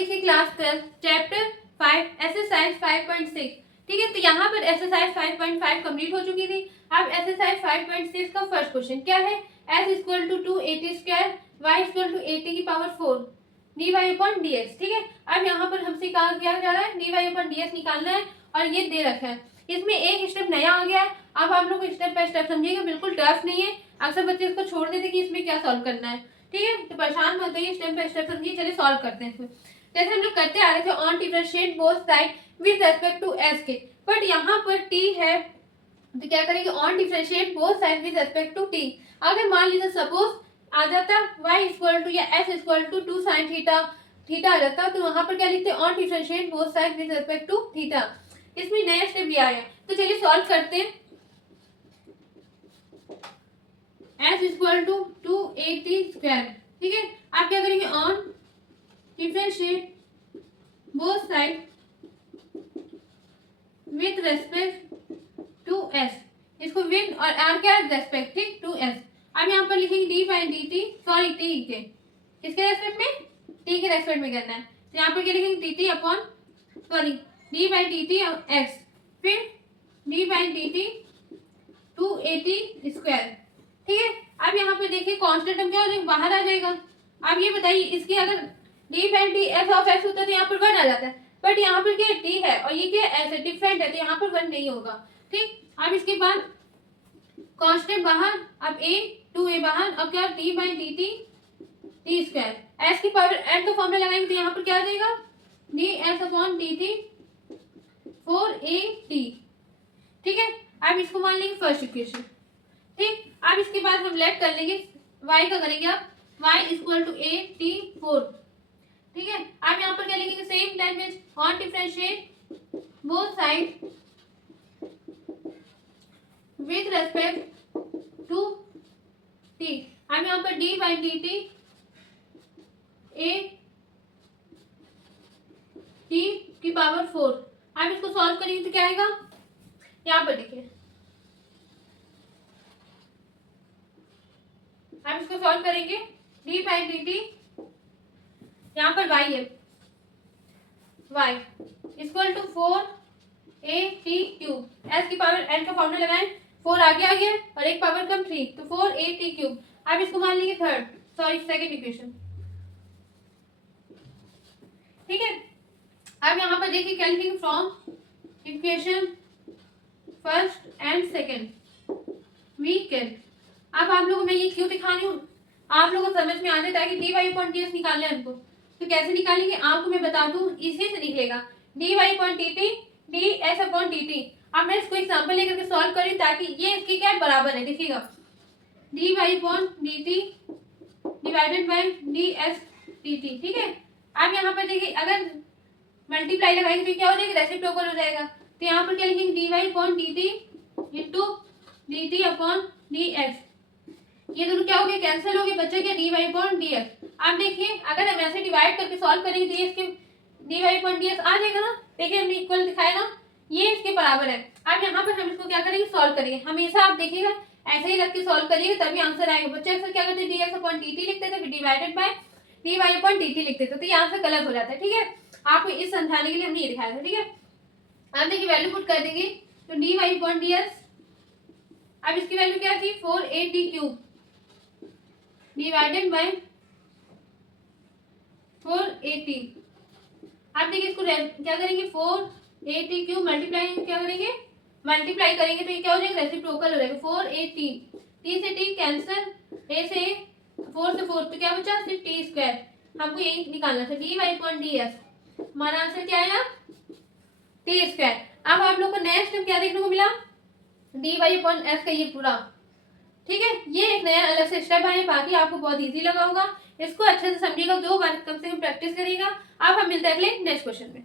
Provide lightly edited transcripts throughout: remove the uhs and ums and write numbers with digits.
देखिए class 12 chapter 5 exercise 5.6। ठीक है, तो यहाँ पर एक्सरसाइज 5.5 कंप्लीट हो चुकी थी। अब एक्सरसाइज 5.6 का फर्स्ट क्वेश्चन क्या है, s equal to 280 square y equal to 80 की पावर 4 dy अपॉन dx। ठीक है, अब यहाँ पर हमसे कहा क्या जा रहा है, dy अपॉन dx निकालना है और ये दे रखा है। इसमें एक स्टेप नया आ गया है। अब आप लोग स्टेप बाय स्टेप समझिएगा, बिल्कुल टफ नहीं है। अक्सर बच्चे इसको छोड़ देते कि इसमें क्या सॉल्व करना है। ठीक है, तो परेशान मत होइए, स्टेप बाय स्टेप समझिए। चलिए सॉल्व करते हैं इसमें। जैसे हम लोग करते आ रहे थे on differentiate both side with respect to S के, बट यहाँ पर टी है तो क्या करेंगे, on differentiate both side with respect to T. अगर मान लीजिए सपोज आ जाता y इक्वल टू या s equal to 2 sin theta theta आ जाता, तो वहां पर क्या लिखते हैं, on differentiate both side with respect to theta. इसमें नया स्टेप भी आया, तो चलिए सॉल्व करते हैं। s equal to 280 square. ठीक है, आप क्या करेंगे, on differentiate both side with respect to s, इसको विद और r क्या रेस्पेक्ट टू s। अब यहाँ पर लिखेंगे D by D t, sorry t के किसके रेस्पेक्ट में, टी के रेस्पेक्ट में करना है। तो यहाँ पर क्या लिखेंगे, D T upon sorry D by D T X, फिर D by D T 280 square. ठीक है, अब यहाँ पे देखिए कांस्टेंट हम क्या हो जाएगा, बाहर आ जाएगा। अब ये बताइए, इसकी अगर D by D F of x होता है तो यहाँ पर 1 आ जाता है, बट यहाँ पर क्या टी है और ये क्या ऐसे डिफरेंट है, तो यहाँ पर 1 नहीं होगा। ठीक, अब इसके बाद कांस्टेंट बाहर, अब a 2a बाहर, अब क्या D by D t T square. S की पावर एट का फॉर्मूला लगाएंगे तो यहाँ पर क्या आ जाएगा, D s upon D T 4a t। ठीक है, अब इसको मान लेंगे फर्स्ट इक्वेशन। ठीक, अब इसके बाद हम लेफ्ट कर लेंगे, y का करेंगे अब y equal to a t 4। ठीक है, अब यहाँ पर क्या लिखेंगे, same language, on differentiate both side with respect to t। अब यहाँ पर d by D t a t की पावर 4। अब इसको सॉल्व करेंगे तो क्या आएगा, यहाँ पर देखिए, अब इसको सॉल्व करेंगे, d बाई डी टी, यहाँ पर y है, y equal to 4a t cube, s की पावर n का फॉर्मूला लगाएं, 4 आगे आ गया और एक पावर कम 3, तो 4a t क्यूब। अब इसको मान लीजिए थर्ड सॉरी सेकेंड इक्वेशन। ठीक है, अब यहाँ पर देखिए क्या लिखेंगे, from equation first and second we can. अब आप लोगों को मैं ये क्यों दिखा रही हूँ, आप लोगों को समझ में आ जाए, ताकि d Y upon D S निकालना है हमको। तो कैसे निकालेंगे आपको मैं बता दूं, इसी से निकलेगा d Y upon D t d s upon D t. अब मैं इसको एग्जाम्पल लेकर के सॉल्व करी, ताकि ये इसके क्या बराबर है, देखिएगा d Y upon D t divided by D s d t. ठीक है, अब यहाँ पर देखिए अगर मल्टीप्लाई लगाएंगे तो क्या हो जाएगा, रेसिप्रोकल हो जाएगा। तो यहाँ पर क्या लिखेंगे, D Y upon D t into d T upon D s. ये दोनों क्या हो गए, कैंसिल हो गए, बच्चे क्या d Y upon D s. अब देखिए अगर हम ऐसे डिवाइड करके सॉल्व करेंगे तो ये इसके D Y upon D S आ जाएगा ना। देखिए हमने इक्वल दिखाया ना, ये इसके बराबर है। अब यहाँ पर हम इसको क्या करेंगे, सॉल्व करेंगे। हमेशा आप देखिएगा ऐसे ही रख के सॉल्व करिएगा, तभी आंसर आएगा। बच्चे अक्सर क्या करते हैं, d x upon D t लिखते थे, divided by d Y upon D t लिखते थे, तो ये आंसर गलत हो जाता है। ठीक है, आपको इस समझाने के लिए हमने ये दिखाया था। ठीक है, अब देखिए वैल्यू पुट कर देंगे, तो d Y upon D s, अब इसकी वैल्यू क्या थी, 4a t cube divided by 4a t। अब देखिए इसको क्या करेंगे, 4a t क्यूब मल्टीप्लाई क्या करेंगे, मल्टीप्लाई करेंगे तो ये क्या हो जाएगा, रेसिप्रोकल हो जाएगा। 4a t, t से t कैंसिल, a से 4 से 4, तो क्या बचा, सिर्फ t स्क्वायर। हमको यही निकालना था, d Y upon D s. हमारा आंसर क्या आया, टी स्क्वायर। अब आप लोग को नेक्स्ट क्या देखने को मिला, डी वाई अपॉन एस का ये पूरा। ठीक है, ये एक नया अलग से स्टेप है, बाकी आपको बहुत इजी लगा होगा। इसको अच्छे से समझिएगा, 2 बार कम से कम प्रैक्टिस करिएगा। अब हम मिलते हैं अगले नेक्स्ट क्वेश्चन में।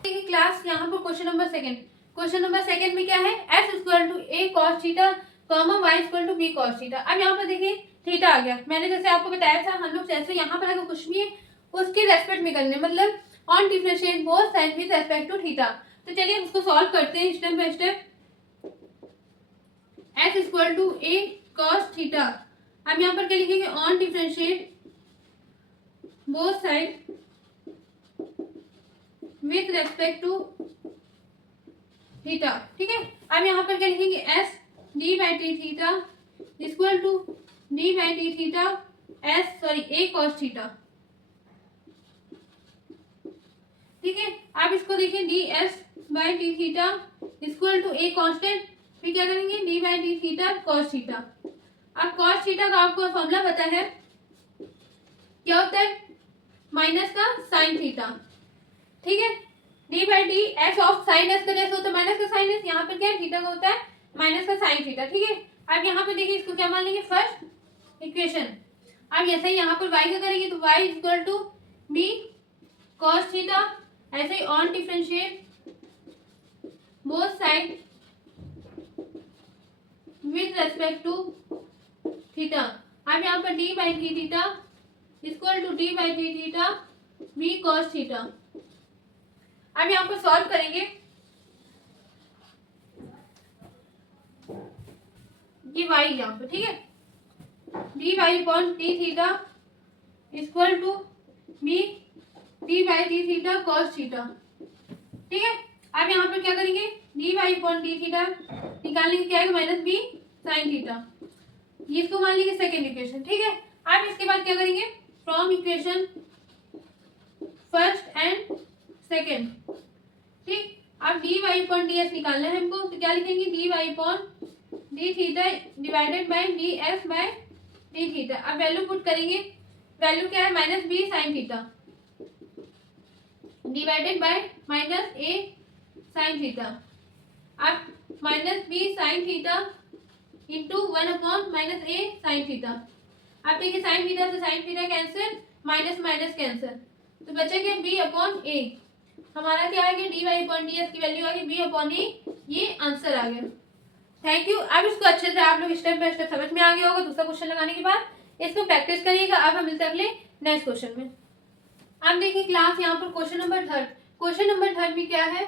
देखिए क्लास यहाँ पर question number second, question number second में क्या है, s equal to a cos theta comma y equal to B cos theta. अब यहाँ पर देखिए थीटा आ गया, मैंने जैसे आपको बताया था, हम लोग जैसे यहाँ पर अगर कुछ भी है उसके रेस्पेक्ट में करने, मतलब on differentiate both side with respect to theta. तो चलिए हम इसको सॉल्व करते हैं step by step. s equal to a cos theta, अब यहाँ पर क्या लिखेंगे, on differentiate both side with respect to theta. ठीक है, अब यहाँ पर क्या लिखेंगे, s d by t theta equal to D by t theta a cos theta. ठीक है, आप इसको देखिए d S by t theta equal to a constant, फिर क्या करेंगे d by t theta cos theta. अब कॉस थीटा का आपको फॉर्मूला पता है, क्या होता है, माइनस का साइन थीटा। ठीक है, D by D S of sine S का जैसे होता है माइनस का साइन एस, यहाँ पर क्या है थीटा का होता है माइनस का साइन थीटा। ठीक है, अब यहाँ पे देखिए इसको क्या मान लेंगे, फर्स्ट इक्वेशन। अब ऐसे ही यहाँ पर वाई का करेंगे तो Y equal to B cos theta, ऐसे ही on differentiate both side with respect to theta. अब यहाँ पर D by D theta equal to D by D theta B cos theta. अब यहाँ पर सॉल्व करेंगे, ये वाई यहाँ पर, ठीक है, d Y upon t theta equal to b d by D theta cos theta. ठीक है, अब यहाँ पर क्या करेंगे, d Y upon D theta निकालने के क्या आएगा, माइनस बी साइन थीटा, ये इसको मान लीजिए सेकेंड इक्वेशन। ठीक है, अब इसके बाद क्या करेंगे, from equation first and second. ठीक, अब D Y upon D S निकालना है हमको, तो क्या लिखेंगे, D Y upon D theta divided by D S by D theta. अब वैल्यू पुट करेंगे, वैल्यू क्या है, minus B sine theta divided by minus A sine theta. अब minus B sine theta into 1 upon minus A sine theta. अब देखिए sine theta से sine theta cancel, minus minus cancel, तो बचेगा b upon a. हमारा क्या आ गया, d Y upon D s की वैल्यू आ गई बी अपॉन ए, ये आंसर आ गया। Thank you. अब इसको अच्छे से आप लोग स्टेप बाय स्टेप समझ में आ गया होगा। दूसरा क्वेश्चन लगाने के बाद इसको प्रैक्टिस करिएगा। अब हम मिलते हैं अगले नेक्स्ट क्वेश्चन में। अब देखिए क्लास यहाँ पर question number third, question number third में क्या है,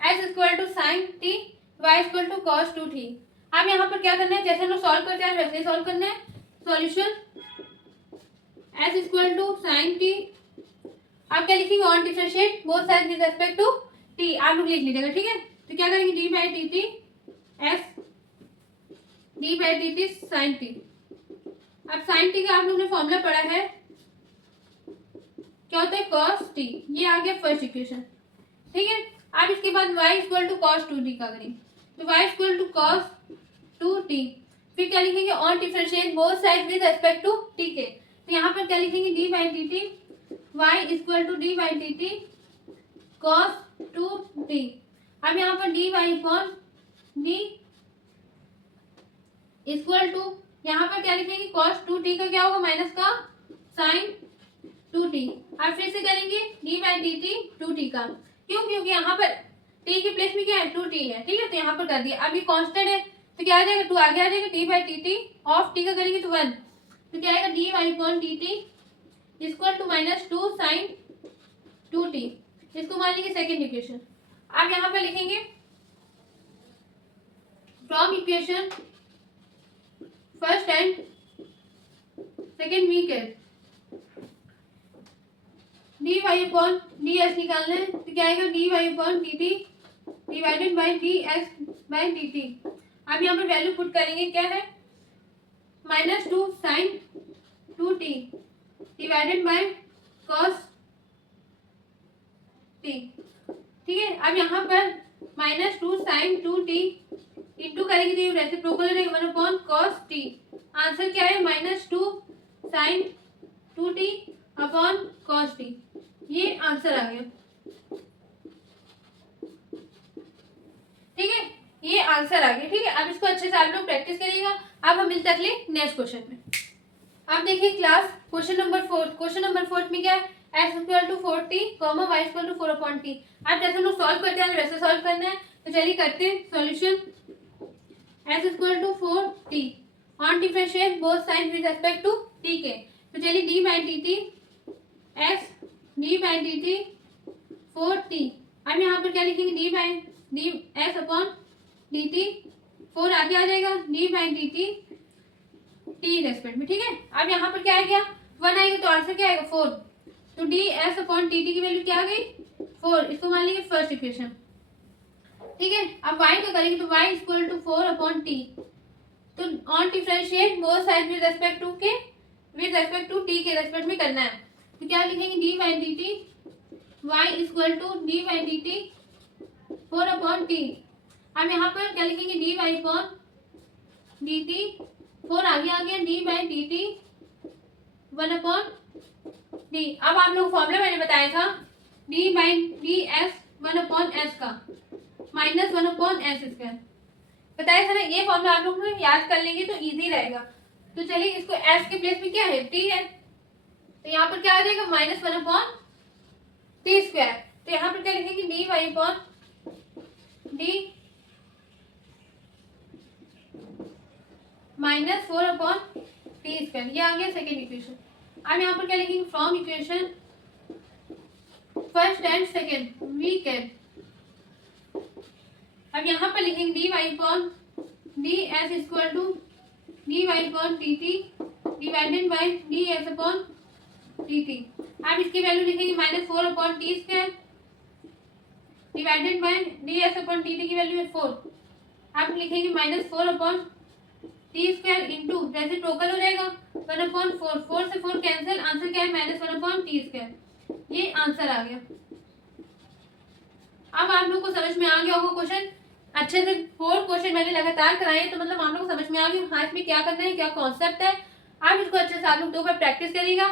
s equal to sine t y equal to cos two t. अब यहाँ पर क्या करना है, जैसे हम लोग सॉल्व करते हैं वैसे ही सॉल्व करना है। Solution s equal to sine t, आप क्या लिखेंगे, on differentiate both side with respect to t, आप लोग लिख लीजिएगा। ठीक है, तो क्या करेंगे, d by t t s d by D t sine t. अब साइन टी का आप लोग ने फॉर्मूला पढ़ा है, क्या होता है, कॉस टी, ये आ गया फर्स्ट इक्वेशन। ठीक है, अब इसके बाद y equal to cos two t का करेंगे, तो y equal to cos two t, फिर क्या लिखेंगे, on differentiate both side with respect to T के, तो यहाँ पर क्या लिखेंगे, D by D T y equal to D by D t cos two t. अब यहाँ पर d Y upon d equal to, यहाँ पर क्या लिखेंगे, कॉस टू टी का क्या होगा, माइनस का साइन टू टी। अब फिर से करेंगे d by D t two t का, क्यों, क्योंकि यहाँ पर टी के प्लेस में क्या है, टू टी है। ठीक है, तो यहाँ पर कर दिया। अब ये कांस्टेंट है तो क्या आ जाएगा, टू आगे आ जाएगा, d by t t of t का करेंगे तो 1, तो क्या आएगा, d Y upon D t equal to minus two sine two t, इसको मान लीजिए सेकेंड इक्वेशन। अब यहाँ पर लिखेंगे from equation first and second we can d Y upon D S निकालना है, तो क्या आएगा, d Y upon D t divided by D S by D t. अब यहाँ पर वैल्यू पुट करेंगे, क्या है, minus two sine two T divided by cos T. ठीक है, अब यहाँ पर minus two sine two T into करेंगे तो ये रेसिप्रोकल रहेगा, 1 अपॉन कॉस टी। आंसर क्या है, minus two sine two T upon cos T, ये आंसर आ गया। ठीक है, ये आंसर आ गया। ठीक है, अब इसको अच्छे से आप लोग प्रैक्टिस करिएगा। अब हम मिलते हैं अगले नेक्स्ट क्वेश्चन में। अब देखिए class question number fourth, question number fourth में क्या है, x equal to 4t, y equal to 4 upon T. अब जैसे हम लोग सॉल्व करते हैं वैसे सॉल्व करना है, तो चलिए करते हैं solution. X equal to 4t on differentiate both side with respect to T के, तो चलिए d by D T x d by D t 4t। अब यहाँ पर क्या लिखेंगे, D by d x upon D T, 4 आगे आ जाएगा, d by D t t respect में। ठीक है, अब यहाँ पर क्या आ गया, 1 आएगा तो आंसर क्या आएगा, 4, तो D s upon T T की वैल्यू क्या आ गई, 4, इसको मान लेंगे फर्स्ट इक्वेशन, ठीक है। अब y का करेंगे तो y equal to 4 upon T, तो on differentiate both side with respect to T के रेस्पेक्ट में करना है। तो क्या लिखेंगे, D by D T y equal to D by D T 4 upon T. अब यहाँ पर क्या लिखेंगे, D by upon D T, 4 आगे आ गया, D by D T 1 upon D. अब आप लोग फॉर्मूला मैंने बताया था D by D S 1 upon S का माइनस 1 अपॉन एस स्क्वायर बताया था ना। ये फॉर्मूला आप लोग याद कर लेंगे तो इजी रहेगा। तो चलिए, इसको एस के प्लेस में क्या है, टी है, तो यहाँ पर क्या आ जाएगा, माइनस 1 अपॉन टी स्क्वायर। तो यहाँ पर क्या लिखेंगे, D Y upon d minus 4 upon t square, ये आ गया सेकेंड इक्वेशन। अब यहाँ पर क्या लिखेंगे, from equation first and second we can, अब यहाँ पर लिखेंगे D Y upon D s equal to d Y upon D t divided by D s upon D t. अब इसकी वैल्यू लिखेंगे minus 4 upon t square divided by D s upon D t की value है 4। अब लिखेंगे minus 4 upon t square into reciprocal हो जाएगा 1 upon 4, 4 से 4 कैंसिल, आंसर क्या है माइनस 1 अपॉन टी स्क्वायर, ये आंसर आ गया। अब आप लोग को समझ में आ गया होगा क्वेश्चन, अच्छे से 4 क्वेश्चन मैंने लगातार कराए, तो मतलब आप लोग को समझ में आ गया हाँ इसमें क्या करना है, क्या कॉन्सेप्ट है। आप इसको अच्छे से आप लोग 2 बार प्रैक्टिस करिएगा।